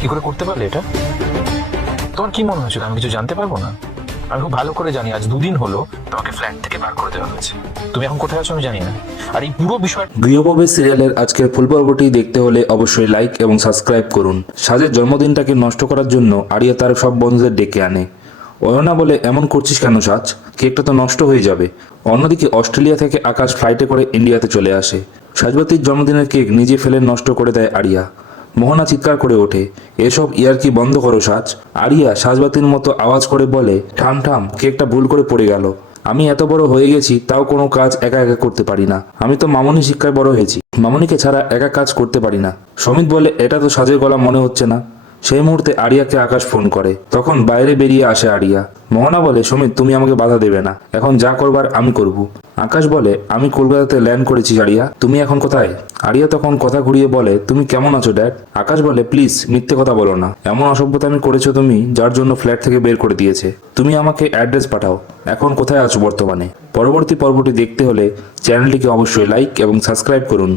কি করে করতে পারলে এটা? তোমার কি মনে হচ্ছে আমি কিছু জানতে পারবো না? আমি খুব ভালো করে জানি আজ 2 দিন হলো তোমাকে ফ্ল্যাট থেকে বার করে দেওয়া হয়েছে। তুমি এখন কোথায় আছো আমি জানি না। আর এই পুরো বিষয় গৃহপ্রবেশ সিরিয়ালের আজকের ফুল পর্বটি দেখতে হলে অবশ্যই লাইক এবং সাবস্ক্রাইব করুন। সাজের জন্মদিনটাকে নষ্ট করার জন্য আরিয়া তার সব বন্ধুদের ডেকে আনে। অয়না বলে, এমন করছিস কেন সাজ, কেকটা তো নষ্ট হয়ে যাবে। অন্যদিকে অস্ট্রেলিয়া থেকে আকাশ ফ্লাইটে করে ইন্ডিয়াতে চলে আসে। সাজবাতির জন্মদিনের কেক নিজে ফেলে নষ্ট করে দেয় আরিয়া। মোহনা চিৎকার করে ওঠে, এসব ইয়ার্কি বন্ধ করো সাজ। আরিয়া সাজবাতির মতো আওয়াজ করে বলে, ঠাম ঠাম, কেকটা ভুল করে পড়ে গেল। আমি এত বড় হয়ে গেছি তাও কোনো কাজ একা একা করতে পারি না। আমি তো মামনি শিক্ষায় বড় হয়েছি, মামনিকে ছাড়া একা কাজ করতে পারি না। সমিত বলে, এটা তো সাজের গলা মনে হচ্ছে না। সেই মুহূর্তে আরিয়াকে আকাশ ফোন করে, তখন বাইরে বেরিয়ে আসে আরিয়া। মোহনা বলে, সমিত তুমি আমাকে বাধা দেবে না, এখন যা করবার আমি করব। আকাশ বলে, আমি কলকাতাতে ল্যান্ড করেছি আরিয়া, তুমি এখন কোথায়? আরিয়া তখন কথা ঘুরিয়ে বলে, তুমি কেমন আছো ড্যাড? আকাশ বলে, প্লিজ মিথ্যে কথা বলো না, এমন অসভ্যতা আমি করেছো তুমি, যার জন্য ফ্ল্যাট থেকে বের করে দিয়েছে। তুমি আমাকে অ্যাড্রেস পাঠাও, এখন কোথায় আছো বর্তমানে। পরবর্তী পর্বটি দেখতে হলে চ্যানেলটিকে অবশ্যই লাইক এবং সাবস্ক্রাইব করুন।